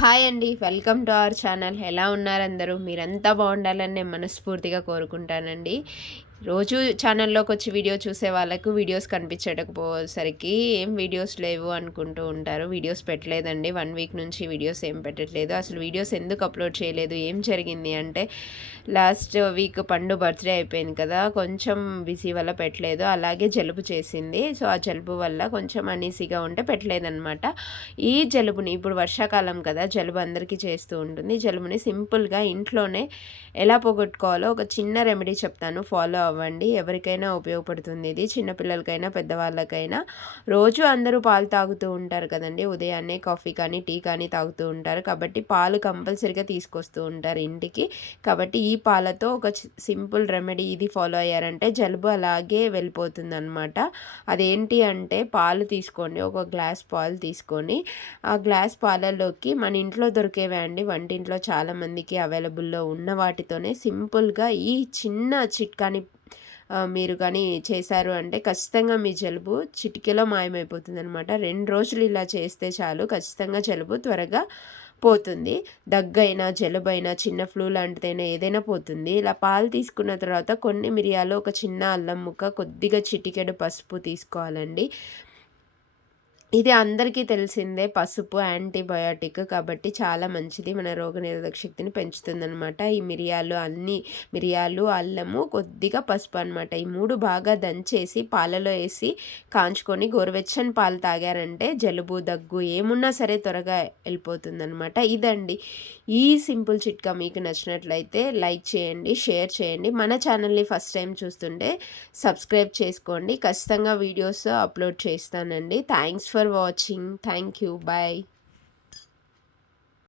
Hi అండి. Welcome to our channel. ఎలా ఉన్నారు అందరూ? మీరంతా బాగుండాలని నేను మనస్ఫూర్తిగా కోరుకుంటానండి. రోజు ఛానల్లోకి వచ్చి వీడియో చూసే వాళ్ళకు వీడియోస్ కనిపించకపోసరికి ఏం వీడియోస్ లేవు అనుకుంటూ ఉంటారు. వీడియోస్ పెట్టలేదండి. 1 వీక్ నుంచి వీడియోస్ ఏం పెట్టట్లేదు. అసలు వీడియోస్ ఎందుకు అప్లోడ్ చేయలేదు, ఏం జరిగింది అంటే లాస్ట్ వీక్ పండు బర్త్డే అయిపోయింది కదా, కొంచెం బిజీ వల్ల పెట్టలేదు. అలాగే జలుబు చేసింది. సో ఆ జలుబు వల్ల కొంచెం అనీసీగా ఉంటే పెట్టలేదన్నమాట. ఈ జలుబుని ఇప్పుడు వర్షాకాలం కదా, జలుబు అందరికీ చేస్తూ ఉంటుంది. జలుబుని సింపుల్గా ఇంట్లోనే ఎలా పోగొట్టుకోవాలో ఒక చిన్న రెమెడీ చెప్తాను, ఫాలో అవ్వండి. ఎవరికైనా ఉపయోగపడుతుంది ఇది, చిన్నపిల్లలకైనా పెద్దవాళ్ళకైనా. రోజు అందరూ పాలు తాగుతూ ఉంటారు కదండి, ఉదయాన్నే కాఫీ కానీ టీ కానీ తాగుతూ ఉంటారు. కాబట్టి పాలు కంపల్సరీగా తీసుకొస్తూ ఉంటారు ఇంటికి. కాబట్టి ఈ పాలతో ఒక సింపుల్ రెమెడీ ఇది ఫాలో అయ్యారంటే జలుబు అలాగే వెళ్ళిపోతుంది అనమాట. అదేంటి అంటే పాలు తీసుకోండి, ఒక గ్లాస్ పాలు తీసుకొని ఆ గ్లాస్ పాలల్లోకి మన ఇంట్లో దొరికేవే అండి, వంటింట్లో చాలామందికి అవైలబుల్లో ఉన్న వాటితోనే సింపుల్గా ఈ చిన్న చిట్కాని మీరు కానీ చేశారు అంటే ఖచ్చితంగా మీ జలుబు చిటికెలో మాయమైపోతుంది అనమాట. 2 రోజులు ఇలా చేస్తే చాలు, ఖచ్చితంగా జలుబు త్వరగా పోతుంది. దగ్గైనా జలుబైనా చిన్న ఫ్లూ లాంటిదైనా ఏదైనా పోతుంది. ఇలా పాలు తీసుకున్న తర్వాత కొన్ని మిరియాలు, ఒక చిన్న అల్లం ముక్క, కొద్దిగా చిటికెడు పసుపు తీసుకోవాలండి. ఇది అందరికీ తెలిసిందే, పసుపు యాంటీబయాటిక్ కాబట్టి చాలా మంచిది, మన రోగనిరోధక శక్తిని పెంచుతుందనమాట. ఈ మిరియాలు, అల్లము, కొద్దిగా పసుపు అనమాట. ఈ 3 బాగా దంచేసి పాలలో వేసి కాంచుకొని గోరువెచ్చని పాలు తాగారంటే జలుబు దగ్గు ఏమున్నా సరే త్వరగా వెళ్ళిపోతుందనమాట. ఇదండి ఈ సింపుల్ చిట్కా. మీకు నచ్చినట్లయితే లైక్ చేయండి, షేర్ చేయండి. మన ఛానల్ని ఫస్ట్ టైం చూస్తుంటే సబ్స్క్రైబ్ చేసుకోండి. ఖచ్చితంగా వీడియోస్ అప్లోడ్ చేస్తానండి. Thanks for watching. Thank you. Bye.